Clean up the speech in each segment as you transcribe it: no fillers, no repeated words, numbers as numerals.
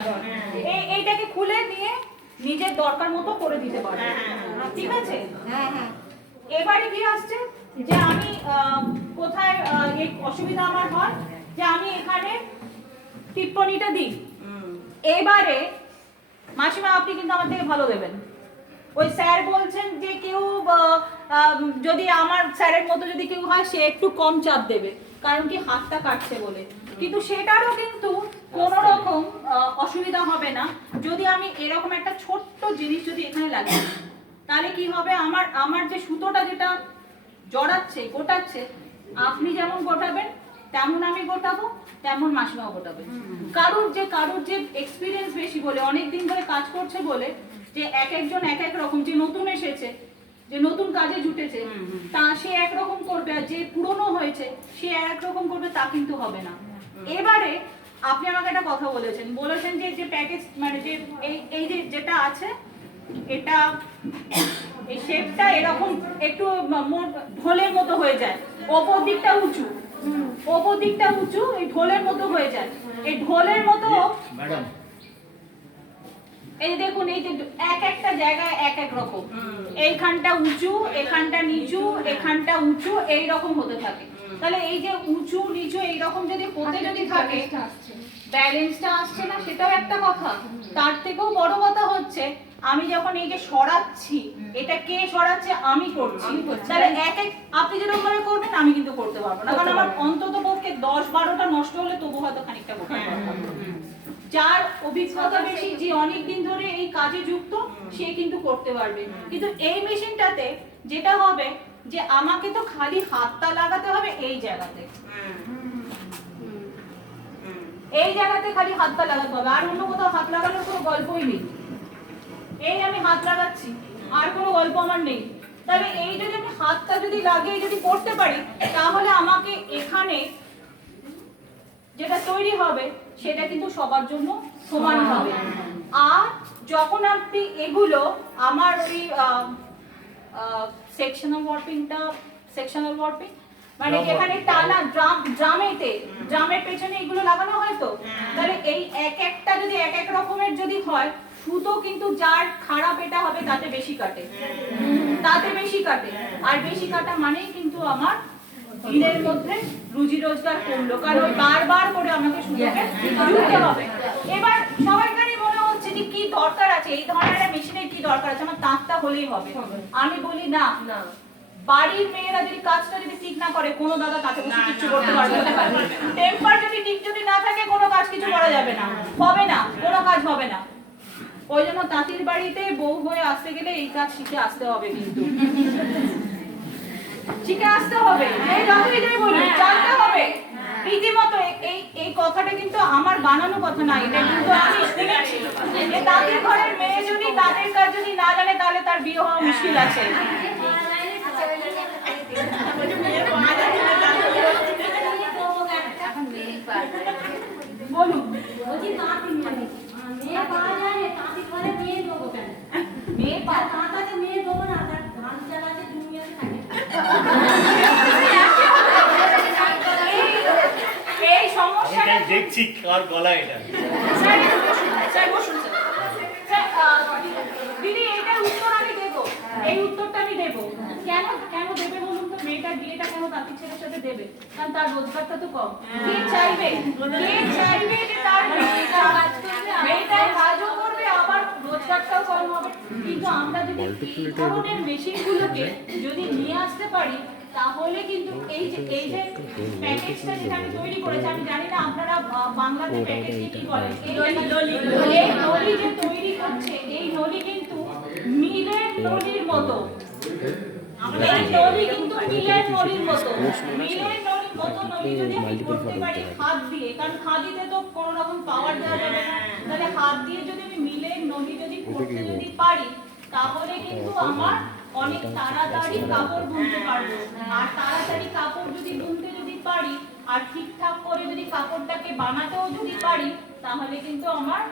এইটাকে খুলে নিয়ে নিজের দরকার মতো করে দিতে পারবে। ঠিক আছে? এবারে কি আসছে যে আমি কোথায় এই অসুবিধা আমার হয় যে আমি এখানে টিপ্পনিটা দিই। এবারে মাসিমা আপনি কিন্তু আমার থেকে ভালো দেবেন। ওই স্যার বলছেন যে কেউ যদি আমার স্যারের মতো যদি কেউ হয় সে একটু কম চাপ দেবে, কারণ কি হাতটা কাটছে বলে। কিন্তু সেটারও কিন্তু কোন রকম অসুবিধা হবে না যদি আমি এরকম একটা ছোট্ট জিনিস যদি এখানে লাগিয়ে। তাহলে কি হবে, আমার যে সুতোটা যেটা জড়াচ্ছে গোটাচ্ছে, আপনি যেমন গোটাবেন তেমন আমি গোটাবো, তেমন মাসিমাও গোটাবে। কারুর যে এক্সপিরিয়েন্স বেশি বলে, অনেক দিন ধরে কাজ করছে বলে, যে এক একজন এক এক রকম, যে নতুন এসেছে, যে নতুন কাজে জুটেছে তা সে একরকম করবে, আর যে পুরনো হয়েছে সে এক রকম করবে, তা কিন্তু হবে না। এবারে আপনি আমাকে একটা কথা বলেছেন যে প্যাকেজ মানে যে এই যে যেটা আছে এটা এই শেপটা এরকম একটু ঢোলের মতো হয়ে যায়, ওপর দিকটা উঁচু এই ঢোলের মতো হয়ে যায়। এই ঢোলের মতো ম্যাডাম এই দেখুন, এই যে এক একটা জায়গায় এক এক রকম, এইখানটা উঁচু, এখানটা নিচু, এখানটা উঁচু, এই রকম হতে থাকে। তাহলে এই যে উঁচু নিচু এই রকম যদি হতে যদি থাকে, ব্যালেন্সটা আসছে না, সেটাও একটা কথা। তার থেকেও বড় কথা হচ্ছে আমি যখন এই যে সরাচ্ছি, এটা কে সরাচ্ছে, আমি করছি। তাহলে আপনি যেরকম ভাবে করবেন আমি কিন্তু করতে পারবো না, কারণ আমার অন্তত পক্ষে 10-12টা নষ্ট হলে তবু হয়তো খানিকটা করতে পারবো। যার অভিজ্ঞতা বেশি, যে অনেকদিন ধরে এই কাজে যুক্ত, সে কিন্তু করতে পারবে। কিন্তু এই মেশিনটাতে যেটা হবে যে আমাকে তো খালি হাতটা লাগাতে হবে এই জায়গাতে, খালি হাতটা লাগাতে হবে, আর অন্য কোথাও হাত লাগানোর কোনো গল্পই নেই। এই আমি হাত লাগাচ্ছি, আর কোনো গল্প আমার নেই। তাহলে এই যদি আমি হাতটা যদি লাগিয়ে যদি করতে পারি, তাহলে আমাকে এখানে যেটা তৈরি হবে সেটা কিন্তু সবার জন্য সমান হবে। আর যখন আপনি এগুলো আমার ওই সেকশনাল ওয়ার্পিং মানে যেখানে টানা ড্রামের পেছনে এগুলো লাগানো হয়, তো তাহলে এই এক একটা যদি এক এক রকমের যদি হয়, সুতো কিন্তু যার খারাপ এটা হবে তাতে বেশি কাটে, আর বেশি কাটা মানেই কিন্তু আমার দিনের মধ্যে রুজি রোজগার কমলো, কারণ ওই বারবার করে আমাকে সুতোকে জুড়তে হবে। এবার সবাইকারই মনে হচ্ছে যে কি দরকার আছে, এই ধরনের মেশিনের কি দরকার আছে, আমার তাঁতটা হলেই হবে। আমি বলি না, বাড়ির মেয়েরা যদি কাজটা যদি ঠিক না করে, কোনো দাদা তাতে বসে কিছু করতে পারবে না। টেম্পার যদি ঠিক যদি না থাকে, কোনো কাজ কিছু করা যাবে না, হবে না, কোনো কাজ হবে না। ওই জন্য তাঁতির বাড়িতে বউ হয়ে আসতে গেলে এই কাজ শিখে আসতে হবে, কিন্তু শিখে আসতে হবে, এই যতই যাই বলি জানতে হবে রীতিমতো। এই কথাটা কিন্তু আমার বানানো কথা না, এটা কিন্তু আমি শুনেছি যে তাঁতির ঘরের মেয়ে যদি তাঁতের কাজ যদি না জানে, তাহলে তার বিয়ে হওয়া মুশকিল আছে। বলুন, এই সমস্যাটা দেখছি কার গলা এটা। দিদি এটার উত্তর আমি দেবো, এই উত্তরটা আমি দেবো। কেন দেবে বলুন তো? মেয়েটার বিয়েটা কেন তাঁতির ছেলের সাথে দেবে? কারণ তার রোজগারটা তো কম। কে চাইবে যে তার মেয়েটা কাজও করবে, আবার রোজগারটাও কম হবে? কিন্তু আমরা যদি এই ধরনের মেশিনগুলোকে যদি নিয়ে আসতে পারি, তাহলে কিন্তু এই যে প্যাকেজটা যেটা আমি তৈরি করেছি, আমি জানি না আপনারা বাংলাতে প্যাকেজকে কি বলেন, এই নলি যে তৈরি করছে, এই নলি কিন্তু মিলের নলির মতো, এই নলি কিন্তু মিলের নলির মতো নলি যদি আমি করতে পারি হাত দিয়ে, কারণ খাদিতে তো কোনো রকম পাওয়ার দেওয়া যাবে না, তাহলে হাত দিয়ে যদি আমি মিলের নলি যদি করতে যদি পারি, তাহলে কিন্তু আমার অনেক তাড়াতাড়ি কাপড় বুনতে পারবো। আর তাড়াতাড়ি কাপড় যদি বুনতে যদি পারি, আর ঠিকঠাক করে যদি কাপড়টাকে বানাতেও যদি পারি, তাহলে কিন্তু আমার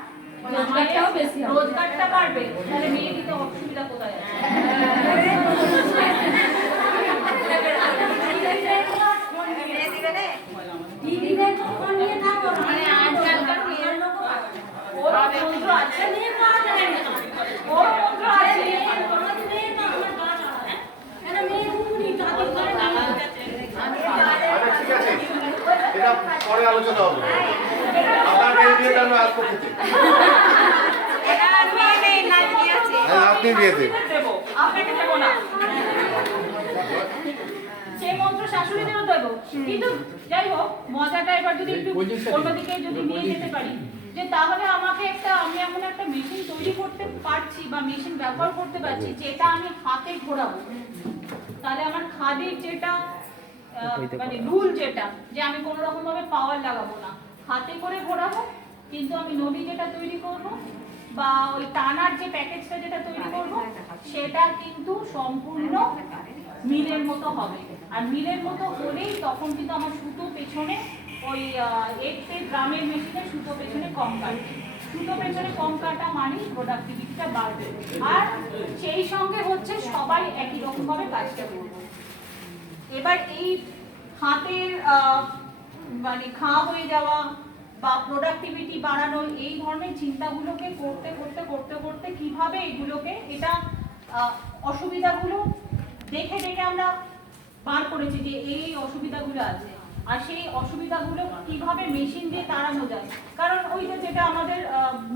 রোজগারটা বাড়বে। তাহলে মেয়ে দিতে অসুবিধা কোথায় আছে? মন্ত্র আছে, ওর মন্ত্র আছে। আচ্ছা ঠিক আছে, এটা পরে আলোচনা হবে। আপনার মেয়ে বিয়েটা আমরা আজ করতে চাই। হ্যাঁ, আপনি বিয়ে দেন। দেবো, আপনাকে দেবো না। সেই মন্ত্র শাশুড়িদেরও দেবো, কিন্তু যাই হোক মজাটা এবার যদি একটু অন্যদিকে যদি নিয়ে যেতে পারি, যে তাহলে আমাকে আমি এমন একটা মেশিন তৈরি করতে পারছি বা মেশিন ব্যবহার করতে পারছি যেটা আমি হাতে ঘোরাবো। তাহলে আমার খাদির যেটা মানে রুল যেটা, যে আমি কোনো রকম ভাবে পাওয়ার লাগাবো না, হাতে করে ঘোরাবো, কিন্তু আমি নদী যেটা তৈরি করব বা ওই টানার যে প্যাকেজটা যেটা তৈরি করব সেটা কিন্তু সম্পূর্ণ মিলের মতো হবে। আর মিলের মতো হলেই তখন কিন্তু আমার সুতো পেছনে ওই একটে গ্রামের মেশিনে সুতো পেছনে কম কাটবে। সুতো পেছনে কম কাটা মানে প্রোডাক্টিভিটিটা বাড়বে, আর সেই সঙ্গে হচ্ছে সবাই একই রকম ভাবে কাজটা করবে। এবার এই হাতের মানে খাওয়া হয়ে যাওয়া বা প্রোডাক্টিভিটি বাড়ানো এই ধরনের চিন্তাগুলোকে করতে করতে করতে করতে কিভাবে এগুলোকে এটা অসুবিধাগুলো দেখে দেখে আমরা বার করেছি যে এই অসুবিধাগুলো আছে, আর সেই অসুবিধাগুলো কিভাবে মেশিন দিয়ে তাড়ানো যায়। কারণ ওই যে যেটা আমাদের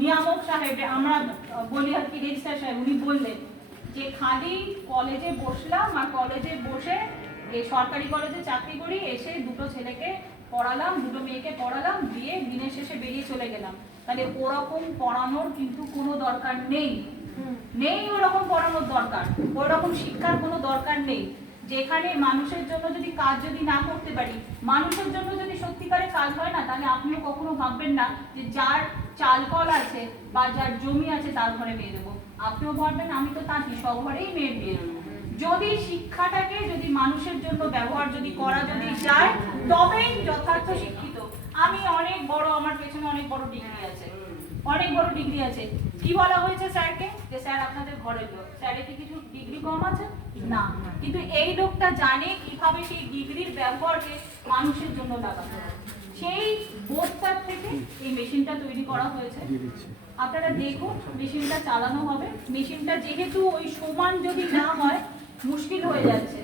নিয়ামক সাহেব, আমরা বলি আর কি রেজিস্ট্রার সাহেব, উনি বললেন যে খালি কলেজে বসলাম আর কলেজে বসে এই সরকারি কলেজে চাকরি করি, এসে দুটো ছেলেকে পড়ালাম, দুটো মেয়েকে পড়ালাম, দিয়ে দিনের শেষে বেরিয়ে চলে গেলাম। তাহলে ওরকম পড়ানোর কিন্তু কোনো দরকার নেই, নেই ওরকম পড়ানোর দরকার, ওরকম শিক্ষার কোনো দরকার নেই। যেখানে মানুষের জন্য যদি কাজ যদি না করতে পারি, মানুষের জন্য যদি সত্যিকারের কাজ হয় না, তাহলে আপনিও কখনো ভাববেন না যে যার চাল কল আছে বা যার জমি আছে তার ঘরে মেয়ে দেবো। আপনিও ভাববেন আমি তো তাঁতি, সব ঘরেই মেয়ের বিয়ে দেবো। যদি শিক্ষাটাকে যদি মানুষের জন্য ব্যবহার যদি করা যদি যায়, তবেই যথার্থ শিক্ষিত। আমি অনেক বড়, আমার পেছনে অনেক বড় ডিগ্রি আছে, অনেক বড় ডিগ্রি আছে। কি বলা হয়েছে স্যারকে, যে স্যার আপনাদের ঘরের লোক, স্যারের কি কিছু ডিগ্রি কম আছে? না, কিন্তু এই লোকটা জানে কিভাবে সেই ডিগ্রির ব্যবহারকে মানুষের জন্য লাগাতে হবে। সেই বোধটার থেকে এই মেশিনটা তৈরি করা হয়েছে। আপনারা দেখুন মেশিনটা চালানো হবে। মেশিনটা যেহেতু ওই সমান যদি না হয় মুশকিল হয়ে যাচ্ছে,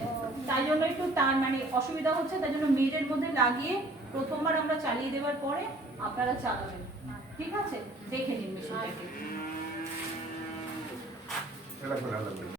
তাই জন্য একটু তার মানে অসুবিধা হচ্ছে, তাই জন্য মেজের মধ্যে লাগিয়ে প্রথমবার আমরা চালিয়ে দেওয়ার পরে আপনারা চালাবেন, ঠিক আছে? দেখে নিন মেশিনটাকে।